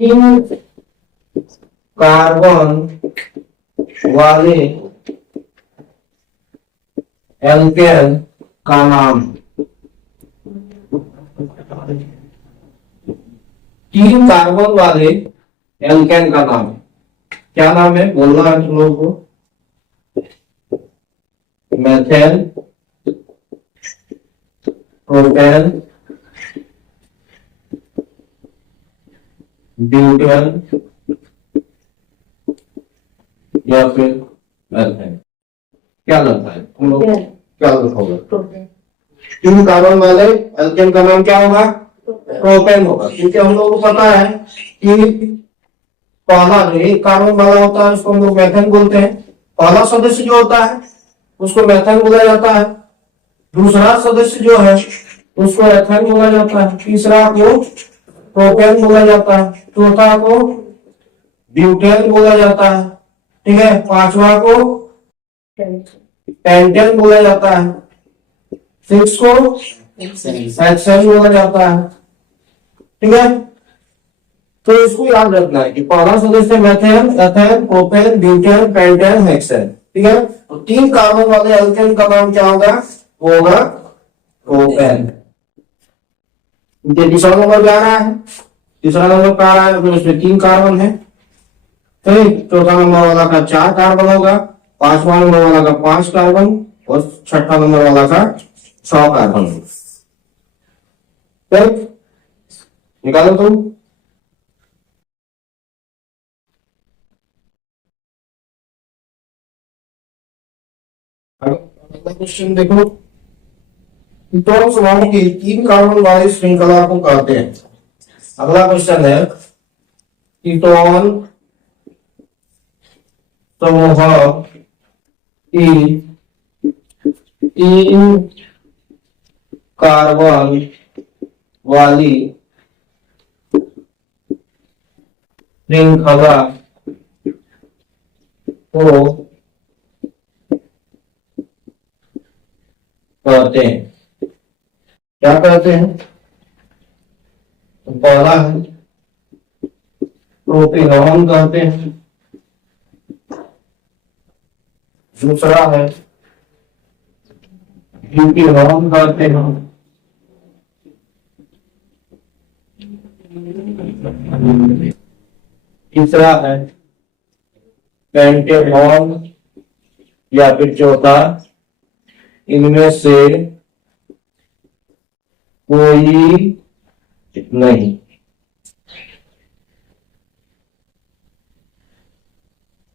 इन carbon वाले alkene का नाम। तीन कार्बन वाले एल्केन का नाम क्या नाम है? बोलना है तुम लोगों को। मेथेन, प्रोपेन, ब्यूटेन या फिर मेथेन। क्या लगता है तुम लोग? क्या लिखोगे? तीन कार्बन वाले एल्केन का नाम क्या होगा? प्रोपेन होगा। क्योंकि हम लोगों को पता है कि पहला जो एक कार्बन वाला होता है उसको हम लोग मेथेन बोलते हैं। पहला सदस्य जो होता है उसको मेथेन बोला जाता है। दूसरा सदस्य जो है उसको एथेन बोला जाता है। तीसरा को प्रोपेन बोला जाता है। चौथा को ब्यूटेन बोला जाता है। ठीक है। पांचवा को पेंटेन बोला जाता है। सिक्स को हेक्सेन बोला जाता है। ठीक है। तो इसको याद रखना है कि पहला सदस्य methane, ethane, propane, butane, pentane, hexane. ठीक है। तो तीन कार्बन वाले एल्केन का नाम क्या होगा? वो होगा प्रोपेन। तीसरा नंबर पे आ रहा है। तीसरा नंबर पे आ रहा है तो इसमें तीन कार्बन है। ठीक। चौथा नंबर वाला का चार कार्बन होगा। पांचवा नंबर वाला का पांच कार्बन और छठा नंबर वाला का 6 कार्बन होगा। ठीक। निकालो तुम। अगला क्वेश्चन देखो। कीटोन समूह की तीन कार्बन वाली श्रृंखला को कहते हैं। अगला क्वेश्चन है कीटोन समूह की तीन कार्बन वाली श्रृंखला को कहते हैं। क्या कहते हैं? तो पहला है प्रोपेनॉन कहते हैं। दूसरा है ब्यूटेनॉन कहते हैं। तीसरा है पेंटेनॉन या फिर चौथा इनमें से कोई नहीं।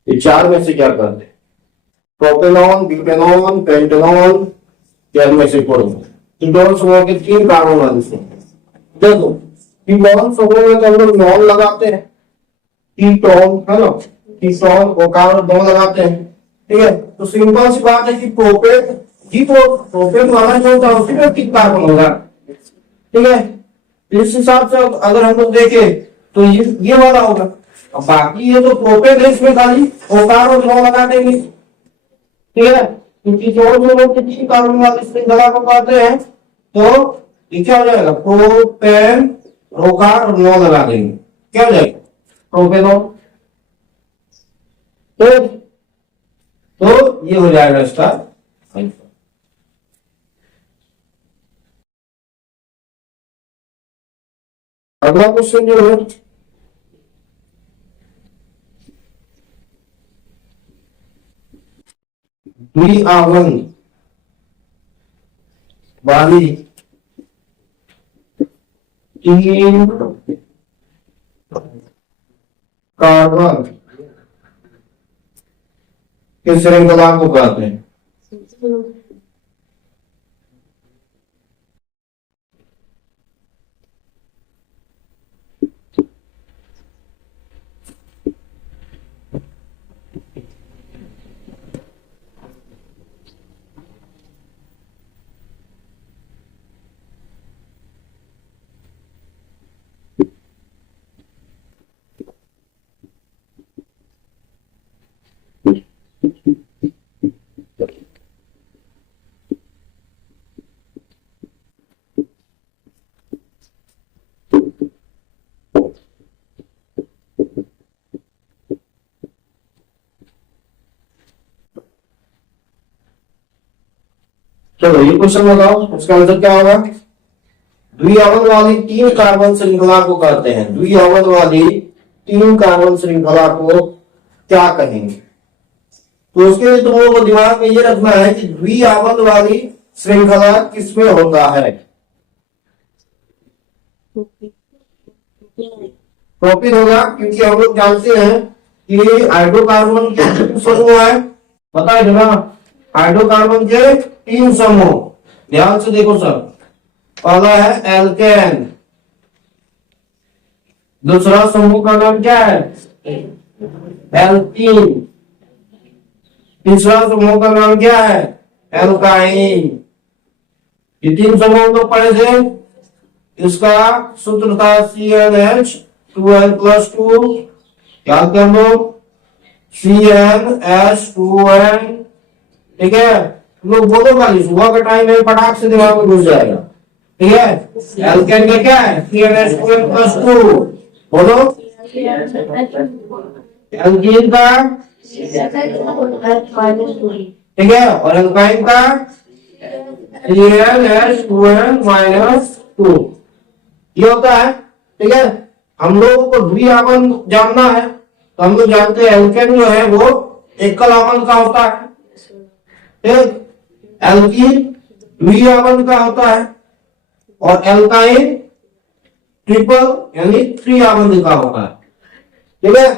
ये चार में से क्या कहते हैं? प्रोपेनॉन, ब्यूटेनॉन, पेंटेनॉन या इनमें से कोई नहीं। कीटोन समूह के तीन कार्बन वाले देखो कीटोन समूह में तो हम लोग नॉन लगाते हैं। कीटोन है ना, कीटोन वो कार्बन दोनों लगाते हैं। ठीक है। तो सिंपल सी बात है कि प्रोपेन ही तो प्रोपेन वाला जो होता है उसी में तीन कार्बन होगा। ठीक है। इस हिसाब से अगर हम लोग देखें तो ये वाला होगा। अब बाकी ये तो प्रोपेन है इसमें खाली वो कार्बन नौ लगा देंगे। ठीक है। क्योंकि जो लोग किसी कार्बन वाली श्रृंखला को कहते हैं तो ये क्या हो जाएगा? प्रोपेन रोकार और नौ लगा देंगे। क्या हो जाएगा? प्रोपेनॉन। तो ये हो जाएगा इसका आंसर। अगला क्वेश्चन जो है द्विआवन वाली तीन कार्बन किस श्रृंखला को कहते हैं? चलो ये क्वेश्चन बताओ, इसका आंसर क्या होगा? द्विआवन वाली 3 कार्बन श्रृंखला को कहते हैं, द्विआवन वाली 3 कार्बन श्रृंखला को क्या कहेंगे? तो उसके लिए तुम लोगों को दिमाग में ये रखना है कि द्विआवन वाली श्रृंखला किसमें होता है? प्रोपीन होगा, क्योंकि हम लोग जानते हैं कि हाइड्रोकार्बन के 3 समूह है, पता है ना? हाइड्रोकार्बन के 3 समूह, ध्यान से देखो सब। पहला है एल्केन, दूसरा समूह का नाम क्या है? एल्कीन, तीसरा समूह का नाम क्या है? एल्काइन। ये 3 समूह तो पढ़े थे, इसका सूत्र था CnH2n+2, याद कर लो, CnH2n, ठीक है? लोग बोलो खाली, सुबह का टाइम है, फटाक से दिमाग में घुस जाएगा, ठीक है? एल्केन का क्या है? CnH2n+2, बोलो। एल्कीन का, ठीक है, और एल्काइन का CnH2n-2, ये होता है, ठीक है? हम लोगों को द्विआवन जानना है, तो हम लोग जानते हैं एल्केन जो है वो एकल आवन का होता है, ठीक? एल्कीन द्विआवन का होता है, और एल्काइन ट्रिपल यानी 3 आवन का होता है, ठीक है?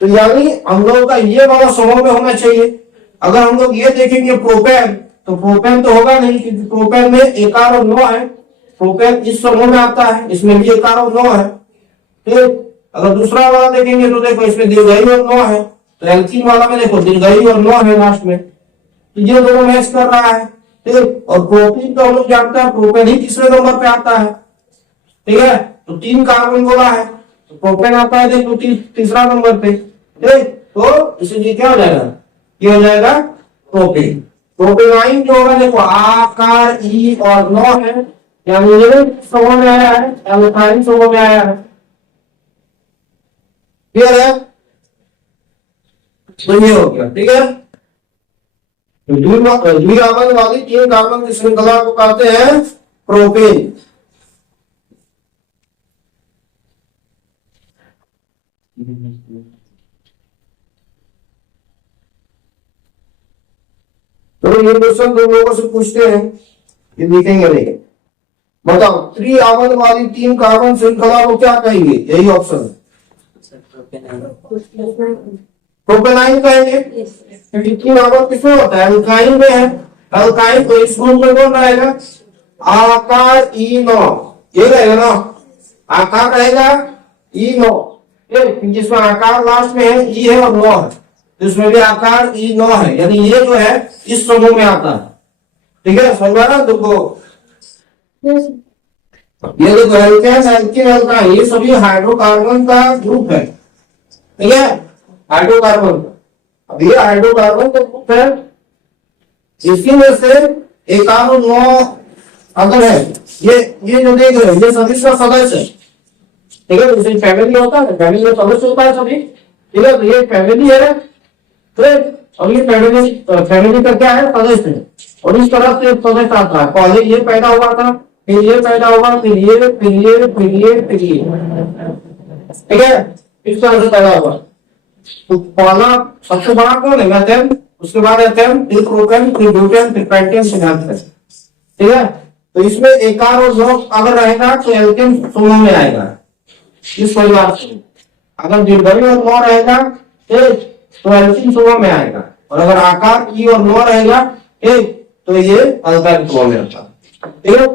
तो यानी हम लोगों का ये वाला समूह में होना चाहिए। अगर हम लोग ये देखेंगे प्रोपेन, तो प्रोपेन तो होगा नहीं, क्योंकि प्रोपेन में एकार और 9 है, प्रोपेन इस समूह में आता है, इसमें भी एकार और 9 है, ठीक? अगर दूसरा वाला देखेंगे तो देखो इसमें दीर्घायु और 9 है, तो एल्कीन वाला में देखो दीर्घायु और 9 है लास्ट में, तो ये दोनों मैच कर रहा है, ठीक? और प्रोपीन तो हम लोग जानते हैं प्रोपेन ही तीसरे नंबर पे आता है, ठीक है? तो 3 कार्बन बोला है, तो प्रोपेन आता है देखो तीसरा नंबर पे, ठीक? तो इसलिए क्या हो जाएगा? ये हो जाएगा प्रोपेन। प्रोपेनाइन जो होगा देखो आकार ई और 9 है, यानी ये समूह में आया है, एल्काइन समूह में आया है, क्लियर है? तो ये हो गया, ठीक है? द्विआवन वाली 3 कार्बन की श्रृंखला को कहते हैं प्रोपेन। तो ये क्वेश्चन तुम लोगों से पूछते हैं, ये लिखेंगे नहीं, बताओ त्रिआवन वाली 3 कार्बन श्रृंखला को क्या कहेंगे? यही ऑप्शन है, प्रोपेनाइन कहेंगे, क्योंकि 3 आवन किसमें होता है? एल्काइन में है, एल्काइन तो इस ग्रुप में कौन रहेगा? आकार E9, ये रहेगा ना, आकार रहेगा E9, जिसमें आकार लास्ट में है, ई है और 9 है, तो इसमें भी आकार E9 है, यानी ये जो है इस समूह में आता है, ठीक है? समझा ना तुमको? ये देखो एल्केन, एल्कीन, एल्काइन, ये सभी हाइड्रोकार्बन का ग्रुप है, ठीक है? हाइड्रोकार्बन, अब ये हाइड्रोकार्बन का ग्रुप है, इसी में से एकार और 9 अगर है, ये जो देख रहे हैं ये सभी का सदस्य है, ठीक है? तो फैमिली होता है, फैमिली में सदस्य होता है सभी, ठीक है? तो ये फैमिली है, ठीक? और ये फैमिली का क्या है? सदस्य है, और इस तरह से सदस्य आता है, पहले ये पैदा हुआ था, फिर ये पैदा हुआ, फिर ये, फिर ये, फिर ये, फिर ये, ठीक है? इस तरह से पैदा हुआ। तो पहला सबसे बड़ा कौन है? मेथेन, उसके बाद एथेन, फिर प्रोपेन, फिर ब्यूटेन, फिर पेंटेन, फिर एल्केन, ठीक है? तो इसमें एकार और 9 अगर रहेगा तो एल्केन समूह में आएगा इस परिवार से, अगर दीर्घायु और 9 रहेगा ठीक तो एल्कीन समूह में आएगा, और अगर आकार ई और 9 रहेगा ठीक तो ये अल्काइन समूह में आता है, ठीक है?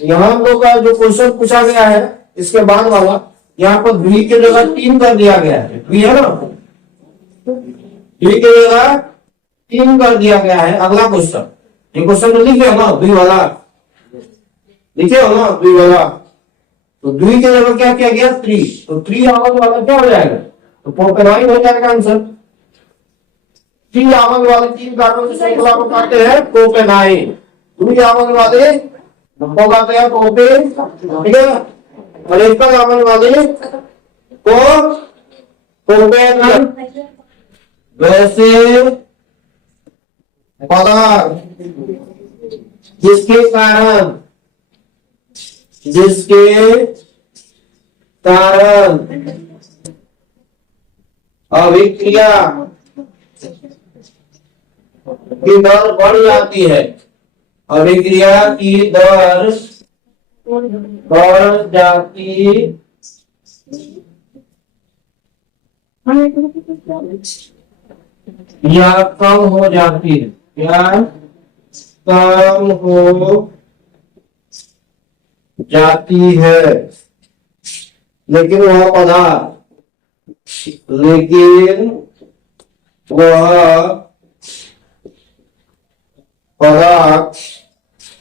यहाँ हम लोग का जो क्वेश्चन पूछा गया है इसके बाद वाला, यहाँ पर द्वि की जगह 3 कर दिया गया है, द्वि है ना, द्वि की जगह 3 कर दिया गया है। अगला क्वेश्चन, ये क्वेश्चन तो लिखे हो ना द्वि वाला, लिखे हो ना द्वि वाला, तो द्वि की जगह क्या किया गया? 3, तो 3 आवन वाला क्या हो जाएगा? तो प्रोपेनाइन हो जाएगा आंसर। 3 आवन वाले 3 कार्बन की श्रृंखला को कहते हैं प्रोपेनाइन, 2 आवन वाले को कहते हैं प्रोपेन, ठीक है? और एकल आवन वाले को प्रोपेन। वैसे पदार्थ जिसके कारण अभिक्रिया की दर बढ़ जाती है, अभिक्रिया की दर बढ़ जाती या कम हो जाती है, या कम हो जाती है, लेकिन वह पदार्थ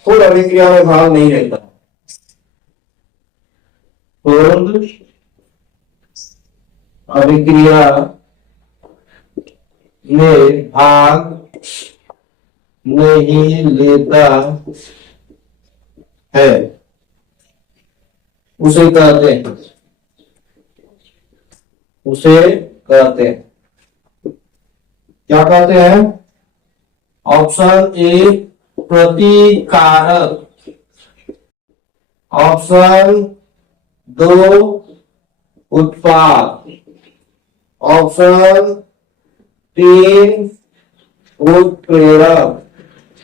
खुद अभिक्रिया में भाग नहीं लेता, खुद अभिक्रिया में भाग नहीं लेता है, उसे कहते हैं, क्या कहते हैं? ऑप्शन ए प्रतिकारक, ऑप्शन 2 उत्पाद, ऑप्शन 3 उत्प्रेरक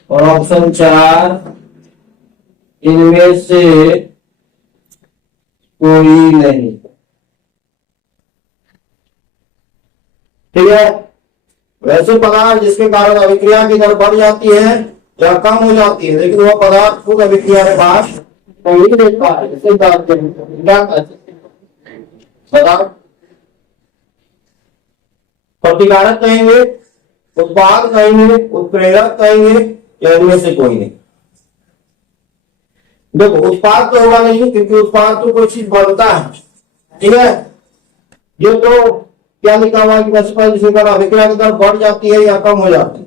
और ऑप्शन 4 इनमें से कोई नहीं। ठीक है, वैसे पदार्थ जिसके कारण अभिक्रिया की दर बढ़ जाती है या कम हो जाती है, लेकिन वह पदार्थ खुद अभिक्रिया में भाग नहीं लेता है, इसे कहते हैं क्या कहते हैं? पदार्थ प्रतिकारक कहेंगे, उत्पाद कहेंगे, उत्प्रेरक कहेंगे या इनमें से कोई नहीं। देखो उत्पाद तो होगा नहीं, क्योंकि उत्पाद तो कोई चीज बनता है। ठीक है, ये तो क्या लिखा हुआ है कि जिसके कारण अभिक्रिया की दर बढ़ जाती है या कम हो जाती है।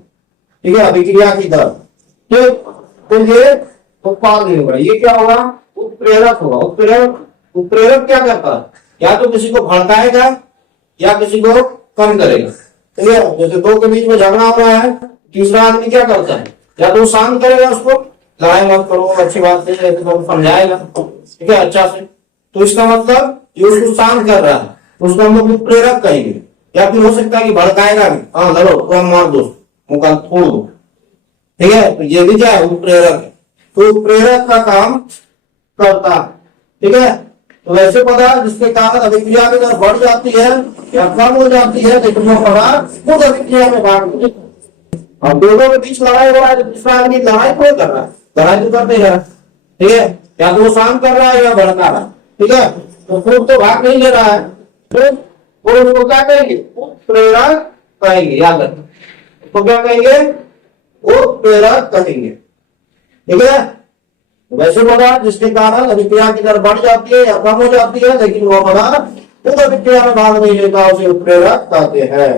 ठीक है, अभिक्रिया की दर, ठीक, तो ये उत्पाद नहीं होगा, ये क्या होगा? उत्प्रेरक होगा। उत्प्रेरक क्या करता है? या तो किसी को भड़काएगा या किसी को कम करेगा। ठीक है, जैसे दो के बीच में झगड़ा हो रहा है, तीसरा आदमी क्या करता है? या तो शांत करेगा उसको, लड़ाई मत करो, अच्छी बात नहीं है, तो समझाएगा, ठीक है, अच्छा से, तो इसका मतलब ये उसको शांत कर रहा है, तो उसको हम लोग उत्प्रेरक कहेंगे। या फिर हो सकता है कि भड़काएगा भी, हाँ लड़ो, तो हम मार दो, मुंह फोड़ दो। ठीक है, तो ये भी क्या है? उत्प्रेरक है, तो उत्प्रेरक का काम करता है। ठीक है, तो ऐसे पदार्थ जिसके कारण अभिक्रिया की दर बढ़ जाती है या कम हो जाती है, लेकिन वो पदार्थ खुद अभिक्रिया में भाग नहीं लेता। अब दोनों के बीच लड़ाई हो रहा है, तो दूसरा आदमी लड़ाई क्यों कर रहा है? लड़ाई तो करते हैं। ठीक है, या तो वो शांत कर रहा है या भड़का रहा है। ठीक है, तो खुद तो भाग नहीं ले रहा है, तो वो उसको क्या कहेंगे? उत्प्रेरक कहेंगे। याद रखना, तो क्या कहेंगे? उत्प्रेरक कहेंगे। ठीक है, वैसे पदार्थ जिसके कारण अभिक्रिया की दर बढ़ जाती है या कम हो जाती है, लेकिन वह पदार्थ खुद अभिक्रिया में भाग नहीं लेता, उसे उत्प्रेरक कहते हैं।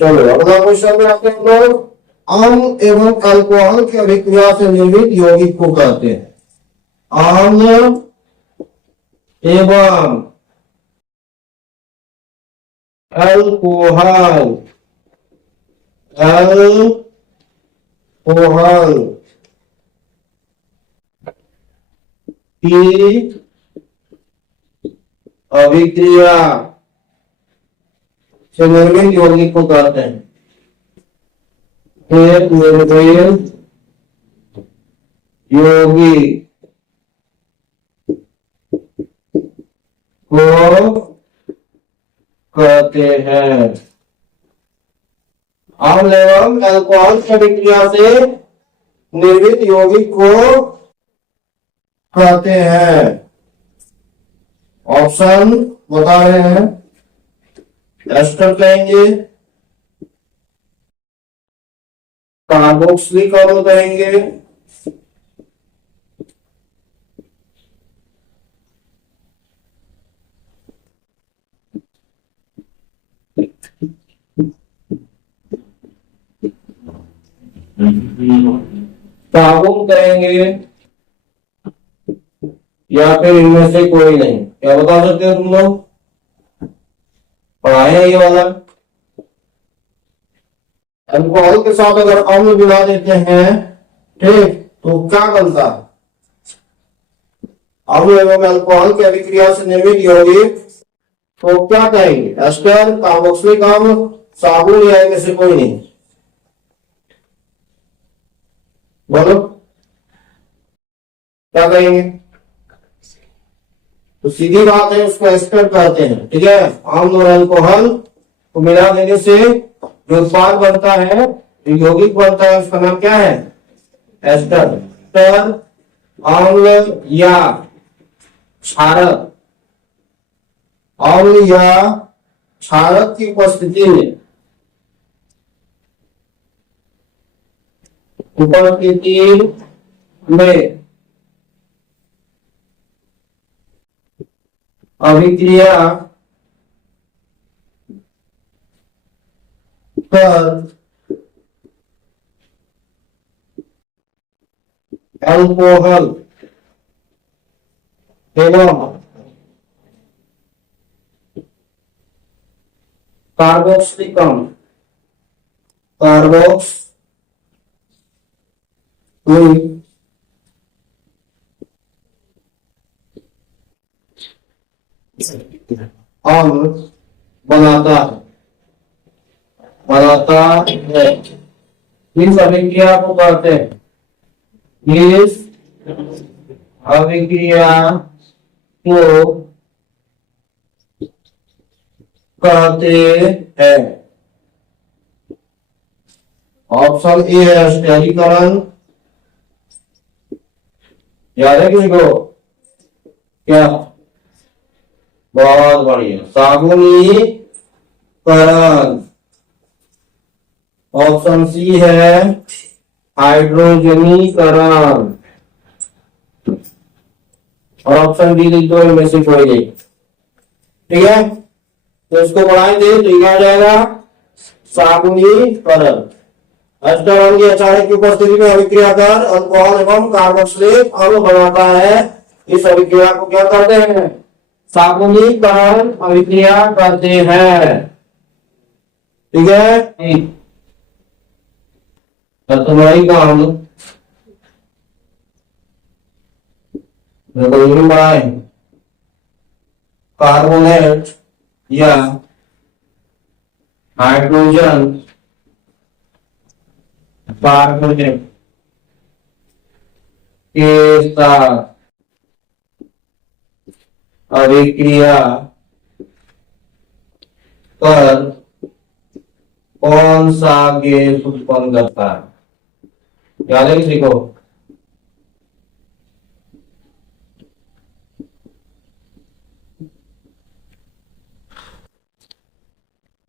चलो अगला क्वेश्चन में आते हैं लोग। अम्ल एवं अल्कोहल की अभिक्रिया से निर्मित यौगिक को कहते हैं। अम्ल एवं अल्कोहल की अभिक्रिया से निर्मित यौगिक को कहते हैं। निर्मित यौगिक को कहते हैं। अम्ल एवं अल्कोहल की अभिक्रिया से निर्मित यौगिक को कहते हैं। ऑप्शन बता रहे हैं, एस्टर कहेंगे, कार्बोक्सिलिक अम्ल कहेंगे, साबुन कहेंगे, या फिर इनमें से कोई नहीं। क्या बता सकते हो तुम लोग? पढ़ाए ये वाला। अल्कोहल के साथ अगर अम्ल मिला देते हैं ठीक, तो क्या बनता है? अम्ल एवं अल्कोहल की अभिक्रिया से निर्मित यौगिक तो क्या कहेंगे? एस्टर, कार्बोक्सिलिक अम्ल, साबुन या इनमें से कोई नहीं? बोलो क्या कहेंगे? तो सीधी बात है, उसको एस्टर कहते हैं। ठीक है, अम्ल और अल्कोहल को मिला देने से जो उत्पाद बनता है, जो यौगिक बनता है, उसका नाम क्या है? एस्टर। एस्टर अम्ल या क्षारक, अम्ल या क्षारक की उपस्थिति में अभिक्रिया कर अल्कोहल एवं कार्बोक्सिलिक अम्ल, अम्ल बनाता है। इस अभिक्रिया को कहते हैं, इस अभिक्रिया को कहते हैं। ऑप्शन ए है स्टेरीकरण। याद है किसी को? क्या? बहुत बढ़िया, साबुनीकरण। ऑप्शन सी है हाइड्रोजनीकरण। और ऑप्शन डी लिख दो, इनमें से कोई नहीं। ठीक है, तो इसको बढ़ाएंगे तो ये आ जाएगा साबुनीकरण। एस्टर अम्ल की अचानक की उपस्थिति में अभिक्रिया कर अल्कोहल एवं कार्बोक्सिलिक अम्ल बनाता है। इस अभिक्रिया को क्या कहते हैं? साबुनीकरण अभिक्रिया कहते हैं। ठीक है, तुम्हारी काम बढ़ाए कार्बोनेट या हाइड्रोजन कार्बोनेट के साथ अभिक्रिया कर कौन सा गैस उत्पन्न करता है? याद है किसी को?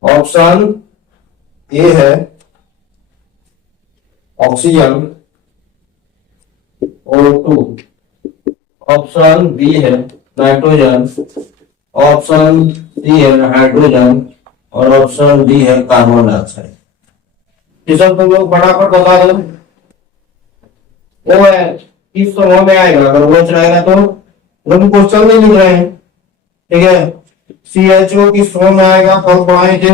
ऑप्शन ए है ऑक्सीजन O2, ऑप्शन बी है नाइट्रोजन, ऑप्शन सी है हाइड्रोजन और ऑप्शन डी है कार्बन डाइऑक्साइड। ये सब तुम लोग फटाफट बता दो। वो है किस समूह में आएगा? अगर वो रहेगा तो हम क्वेश्चन नहीं लिख रहे हैं। ठीक है, CHO किस समूह में आएगा? कौन पढ़ाए थे?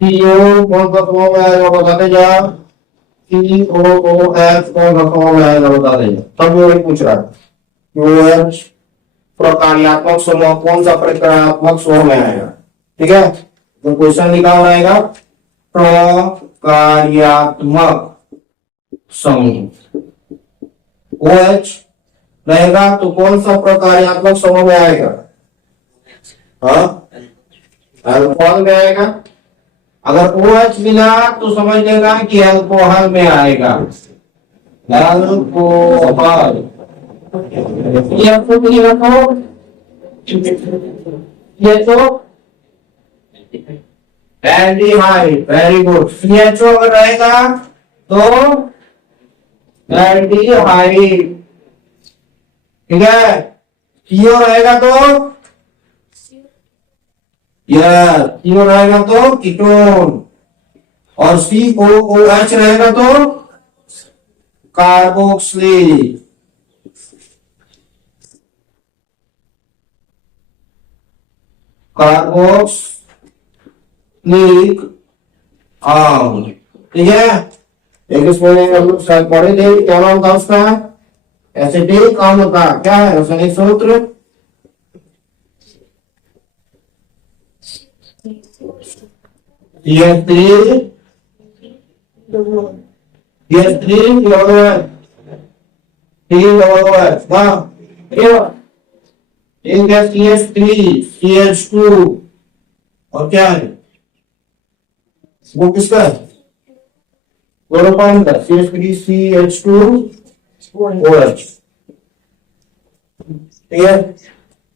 CO कौन सा समूह में आएगा बताते जा। COOH कौन सा समूह में आएगा बताते जा। सब वो पूछ रहा है OH प्रकार्यात्मक समूह कौन सा प्रकार्यात्मक समूह में आएगा। ठीक है, तो क्वेश्चन लिखा हुआ रहेगा प्रकार्यात्मक समूह। OH रहेगा तो कौन सा प्रकार्यात्मक समूह में आएगा? हाँ, अल्कोहल में आएगा। अगर OH मिला तो समझ लेगा कि अल्कोहल में आएगा। अल्कोहल ये तो एल्डिहाइड। Very good. CHO अगर रहेगा तो एल्डिहाइड। ठीक है, CO रहेगा तो CO रहेगा तो कीटोन और COOH रहेगा तो कार्बोक्सिलिक। कार्बोक्सिलिक अम्ल। ठीक है, एक इसमें हम लोग शायद पढ़े थे, क्या नाम था उसका, एसिटिक अम्ल का क्या है रासायनिक सूत्र, CH3 CH2 और क्या है वो किसका है, क्लोरोफॉर्म का, CH3 CH2OH। ठीक है,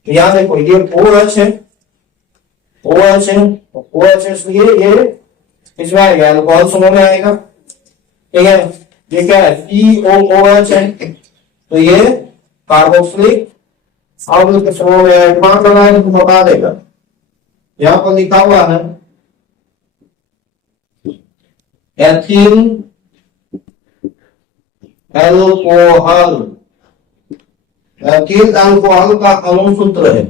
याद देखो ये OH है, OH है, OH इसलिए ये इसमें आएगा, अल्कोहल समूह में आएगा। ठीक है, ये क्या है, COOH है, तो ये कार्बोक्सिलिक अम्ल के समूह में है। दिमाग लगाए तो बता देगा, यहाँ पर लिखा हुआ है एथिल एल्कोहल, एथिल एल्कोहल का अणु सूत्र है,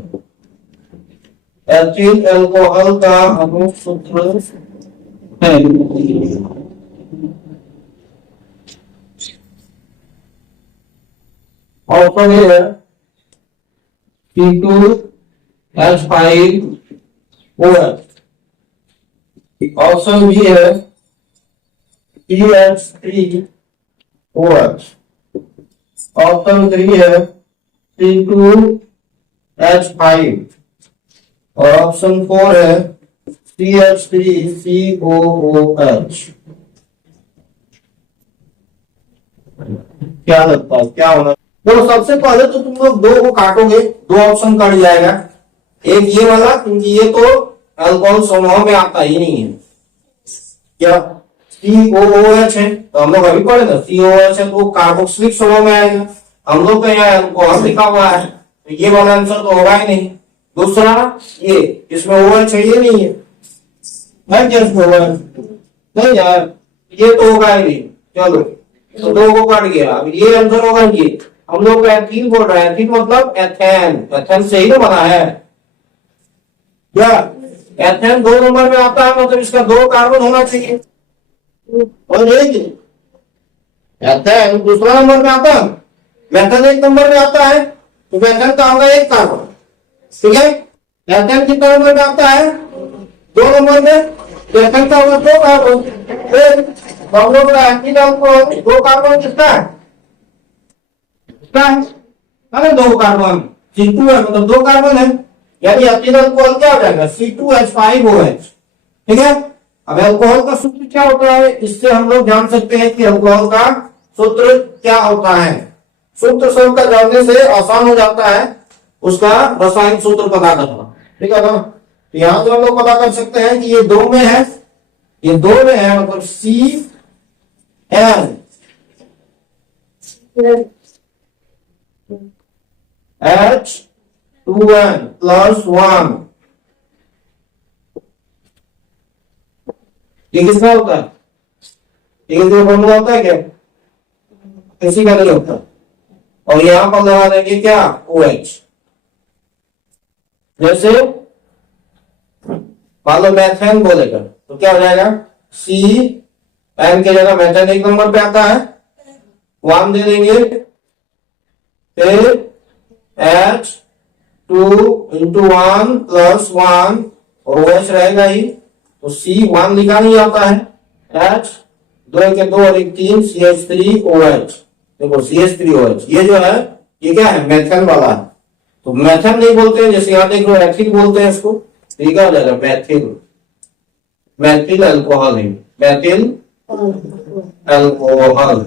एथिल एल्कोहल का अणु सूत्र है। ऑप्शन ए है C2H5OH, ऑप्शन बी है CH3OH, ऑप्शन 3 है C2H5 और ऑप्शन 4 है CH3COOH। क्या लगता है क्या होना। तो सबसे पहले तो तुम लोग दो को काटोगे, दो ऑप्शन कट जाएगा, एक ये वाला क्योंकि ये तो अल्कोहल समूह में आता ही नहीं है। क्या COOH है तो हम लोग अभी पढ़े ना, COOH है तो कार्बोक्सिलिक समूह में आएगा, हम लोग का यहाँ अल्कोहल लिखा हुआ है तो ये वाला आंसर तो होगा ही नहीं। दूसरा ये इसमें OH है, ये नहीं है, नहीं यार ये तो होगा ही नहीं। चलो तो दो को काट गया, अब ये आंसर होगा ये। हम लोग एथीन बोल रहे हैं, एथीन मतलब एथेन, एथेन से ही तो बना है क्या, एथेन 2 नंबर में आता है, मतलब इसका 2 कार्बन होना चाहिए। और एथेन दूसरा नंबर में आता है, मेथेन 1 नंबर में आता है, तो मेथेन का होगा 1 कार्बन। ठीक है, एथेन कितना नंबर में आता है, 2 नंबर में, एथेन का होगा 2 कार्बन। हम लोग को 2 कार्बन कितना है, अरे 2 कार्बन, C2 है मतलब 2 कार्बन है, यानी एथिल अल्कोहल क्या हो जाएगा, C2H5OH। ठीक है, अब अल्कोहल का सूत्र क्या होता है, इससे हम लोग जान सकते हैं कि अल्कोहल का सूत्र क्या होता है। सूत्र सब का जानने से आसान हो जाता है उसका रासायनिक सूत्र पता करना। ठीक है ना, तो यहां से हम लोग पता कर सकते हैं कि ये 2 में है, ये 2 में है, मतलब CnH2n + 1, ये किसका होता है, ये किसका फॉर्मूला होता है क्या, किसी का नहीं होता। और यहां पर लगा देंगे क्या, OH। जैसे मान लो मैथेन बोलेगा तो क्या हो जाएगा, CN के जगह मैथेन 1 नंबर पे आता है, 1 दे देंगे, फिर H2 × 1 + 1 और OH रहेगा ही, तो C1 लिखा नहीं आता है, H 2 के 2 और 1 3 CH3OH। देखो CH3OH ये जो है ये क्या है, मैथेन वाला है, तो मैथेन नहीं बोलते हैं, जैसे यहाँ देख लो एथिल बोलते हैं इसको, ठीक है, हो जाएगा मैथिल, मैथिल अल्कोहल है, मैथिल अल्कोहल।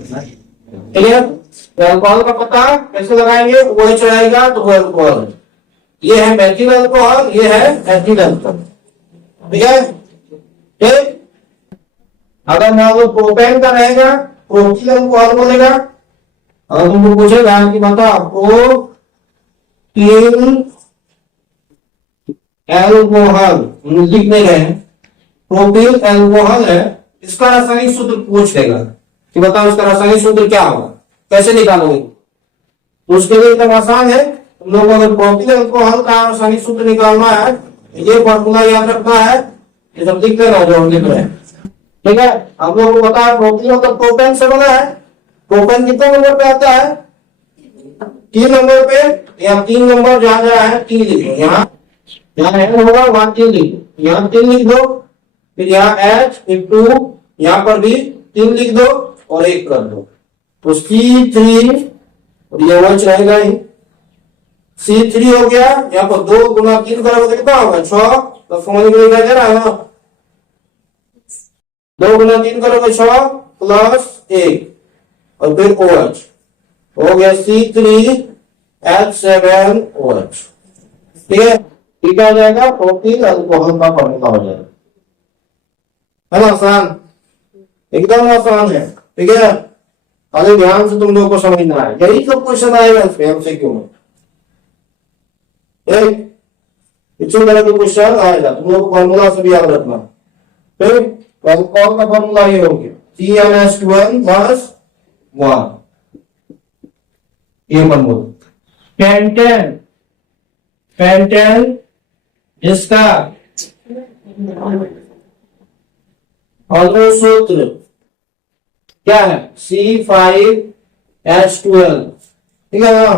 ठीक है, तो अल्कोहल का पता कैसे लगाएंगे, OH रहेगा तो वो अल्कोहल है, ये है मैथिल अल्कोहल, ये है एथिल अल्कोहल। ठीक है, ठीक। अगर मान लो प्रोपेन का रहेगा, प्रोपिल अल्कोहल बोलेगा। अगर तुमको पूछेगा कि बता प्रोपिल एल्कोहल, लिख नहीं रहे हैं, प्रोपिल एल्कोहल है, इसका रासायनिक सूत्र पूछ लेगा कि बताओ इसका रासायनिक सूत्र क्या होगा, कैसे निकालोगे। तो उसके लिए एकदम आसान है, तुम लोगों को अगर प्रोपिल एल्कोहल का रासायनिक सूत्र निकालना है, ये फॉर्मूला याद रखना है, ये सब लिख लेना जो हम लिख रहे हैं। ठीक है, हम लोग को पता है प्रोपीन मतलब प्रोपेन से बना है। प्रोपेन कितने नंबर पे आता है? 3 नंबर पे। यहाँ 3 नंबर जहां जहां है 3 लिखो, यहाँ यहाँ है होगा वहां 3 लिखो, यहाँ 3 लिख दो, फिर यहाँ H फिर 2, यहाँ पर भी 3 लिख दो और 1 कर दो, तो C3 और ये वंश रहेगा ही। C3 हो गया, यहाँ पर 2 गुना 3 करोगे कितना होगा? 6, तो समझ में आ रहा है ना? 2 गुना 3 करोगे 6 प्लस 1 और फिर OH हो गया C3H7OH। ठीक है, ठीक आ जाएगा, प्रोपीन अल्कोहल का फॉर्मूला हो जाएगा। है ना आसान? एकदम आसान है। ठीक है, खाली ध्यान से तुम लोगों को समझना है, यही सब क्वेश्चन आएगा इसमें एमसीक्यू में। इसी तरह के क्वेश्चन आएगा, तुम लोग फॉर्मूला से भी याद रखना। फिर अल्कोहल का फॉर्मूला ये हो गया CnH2n+1, ये मन बोलो। पेंटेन, पेंटेन जिसका अणुसूत्र क्या है? C5H12। ठीक है ना?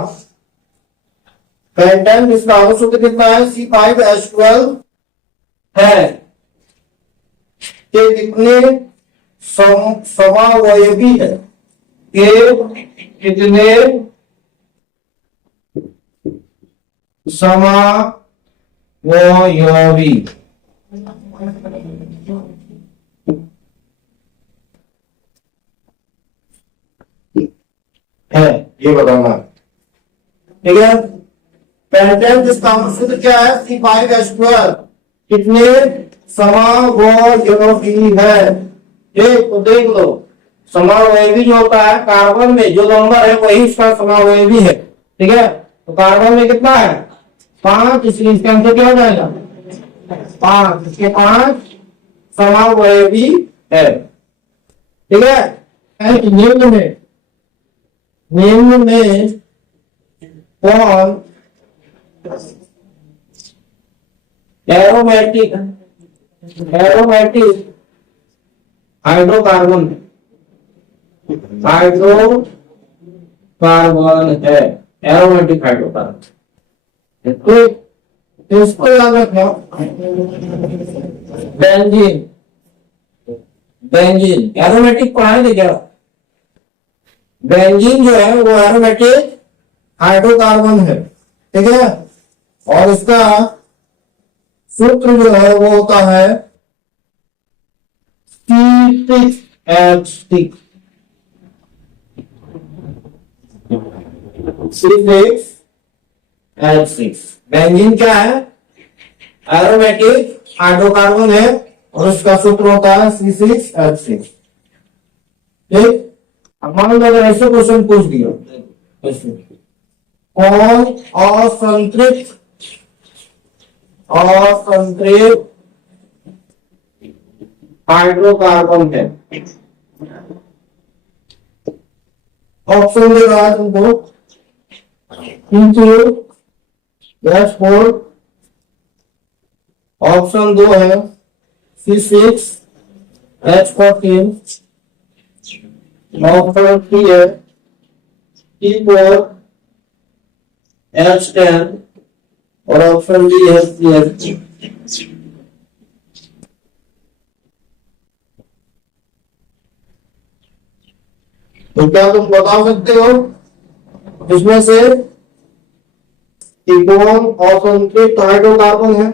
पेंटेन जिसका अणुसूत्र कितना है? C5H12 है। ये कितने समावयवी है? ये कितने समावयवी है, ये बताना। ठीक है, पेंटेन जिसका अणुसूत्र क्या है? C5H12 कितने समावयवी है? ठीक, तो देख लो, समावयवी जो होता है कार्बन में जो नंबर है वही इसका समावयवी है। ठीक है, तो कार्बन में कितना है? 5, इसलिए इसका आंसर क्या हो जाएगा? 5, इसके 5 समावयवी है। ठीक है, निम्न में कौन एरोमेटिक हाइड्रोकार्बन है? एरोमेटिक हाइड्रोकार्बन, तो इसको याद रखना। बेंजीन एरोमेटिक पढ़ाए थे क्या? बेंजीन जो है वो एरोमेटिक हाइड्रोकार्बन है। ठीक है, और इसका सूत्र जो है वो होता है C6H6। C6H6 बेंजीन क्या है? एरोमेटिक हाइड्रोकार्बन है और उसका सूत्र होता है C6H6। ठीक, अब मान लो अगर ऐसे क्वेश्चन पूछ दिया, कौन असंतृप्त हाइड्रोकार्बन है? ऑप्शन दे रहा है तुमको, C2H4, ऑप्शन 2 है C6H14, ऑप्शन 3 है C4H10 और ऑप्शन डी है CH। तो क्या तुम बता सकते हो इसमें से कि कौन असंतृप्त हाइड्रोकार्बन है?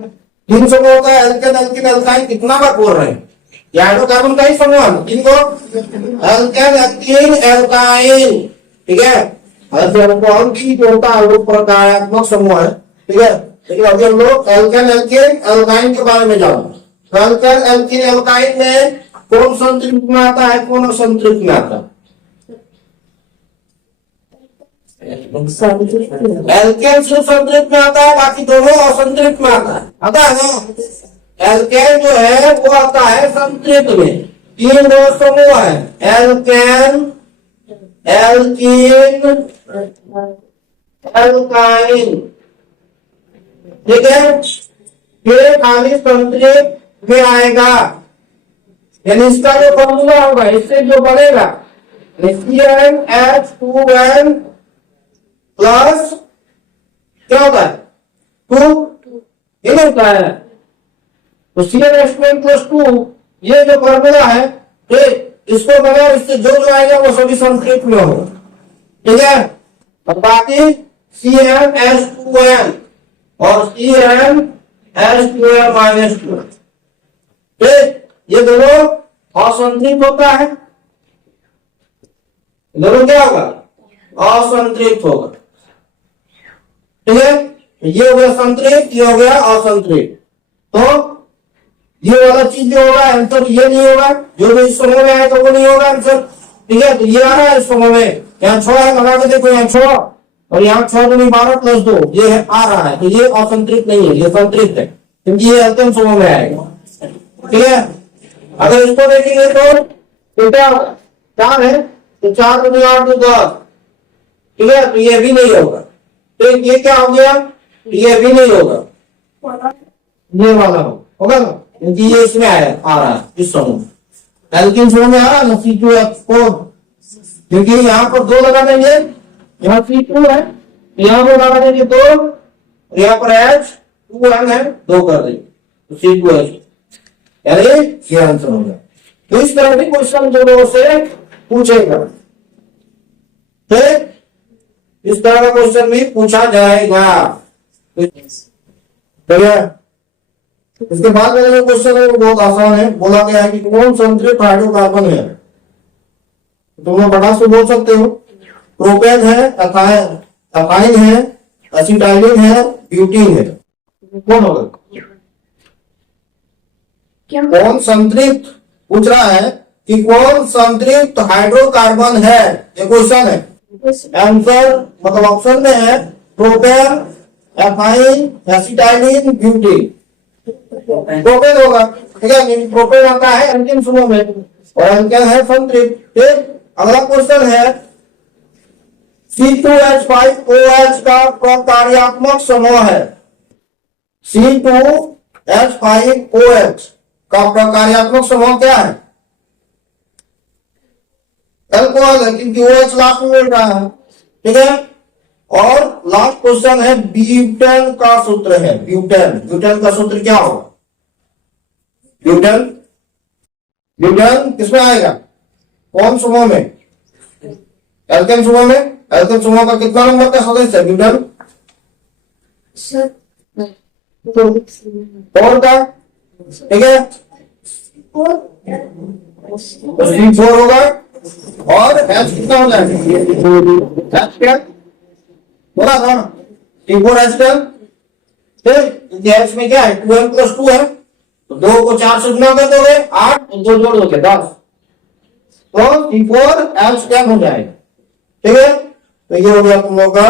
3 समूह का एल्केन एल्कीन एल्काइन कितना बार बोल रहे हैं? ये हाइड्रोकार्बन का ही समूह है, 3 को एल्केन एल्कीन एल्काइन। ठीक है, अल्कोहल की जो होता है वो प्रकारात्मक समूह है। ठीक है, लेकिन अभी हम लोग एल्केन एल्कीन एल्काइन के बारे में जानो। तो एल्केन एल्कीन एल्काइन में कौन संतृप्त में आता है, कौन असंतृप्त में आता है? एल्केन सिर्फ संतृप्त में आता है, बाकी दोनों असंतृप्त में आता है ना? एल्केन जो है वो आता है संतृप्त में। 3 दो समूह है, एल्केन एल्कीन एल्काइन। ठीक है, फिर खाली संतृप्त में आएगा यानी इसका जो फॉर्मूला होगा इससे जो बनेगा CnH2n प्लस क्या होता है 2, ये नहीं होता है। तो CnH2n प्लस 2 ये जो फॉर्मूला है इसको बनाओ, इससे जो जो आएगा वो सभी संतृप्त में होगा, ठीक है। और बाकी CnH2n और CnH2n माइनस 2, ठीक, ये दोनों असंतृप्त होता है, दोनों क्या होगा असंतृप्त होगा, ठीक है। ये हो गया संतृप्त, ये हो गया असंतृप्त। तो ये वाला चीज जो होगा आंसर ये नहीं होगा, जो भी इस समूह में आए तो वो नहीं होगा आंसर, ठीक है। तो ये आ रहा है इस समूह में, यहाँ 6 है, लगा के देखो, यहाँ 6 और यहाँ 6 दूनी 12 प्लस 2 ये है आ रहा है, तो ये असंतृप्त नहीं है, ये संतृप्त है, क्योंकि ये अंतिम समूह में आएगा, ठीक है। अगर इसको देखेंगे तो क्या 4 है, तो 4 दूनी 8 2 10, ठीक है। तो ये भी नहीं होगा, तो ये क्या हो गया, ये भी नहीं होगा, ये वाला होगा ना, क्योंकि ये इसमें आ रहा है इस समूह, एल्किन समूह में आ रहा है ना C2H4, क्योंकि यहाँ पर 2 लगा देंगे, यहाँ C2 है, यहाँ पर लगा देंगे 2, यहाँ पर H2n है 2 कर देंगे, तो C2H, यानी ये आंसर हो गया। तो इस तरह भी क्वेश्चन जो लोगों से पूछेगा, ठीक, इस तरह का क्वेश्चन भी पूछा जाएगा, ठीक है। इसके बाद में जो क्वेश्चन है वो बहुत आसान है, बोला गया है कि कौन संतृप्त हाइड्रोकार्बन है, तुम लोग बड़ा से बोल सकते हो, प्रोपेन है, एथाइन है, एसिटाइलिन है, ब्यूटीन है, कौन होगा, कौन संतृप्त पूछ रहा है कि कौन संतृप्त हाइड्रोकार्बन है, ये क्वेश्चन है। आंसर मतलब ऑप्शन में है propane, ethyne, acetylene, butene, propane होगा, ठीक है। प्रोपेन आता है अंतिम समूह में और एल्केन है संतृप्त, ठीक। अगला क्वेश्चन है C2H5OH का प्रकार्यात्मक समूह है, C2H5OH का प्रकार्यात्मक समूह क्या है, अल्कोहल है, क्योंकि OH लास्ट में मिल रहा है, ठीक है। और लास्ट क्वेश्चन है ब्यूटेन का सूत्र है, ब्यूटेन का सूत्र क्या होगा, ब्यूटेन किसमें आएगा, कौन समूह में, एल्केन समूह में, एल्केन समूह का कितना नंबर का सदस्य है ब्यूटेन, 4 का, ठीक है। तो C4 होगा और H कितना हो जाएगा, H क्या बोला था ना, C4H10, ठीक। H में क्या है 2n प्लस 2 है, तो 2 को 4 से गुना कर दोगे 8, 2 जोड़ दोगे 10, तो C4H10 हो जाएगा, ठीक है। तो ये हो गया तुम लोग का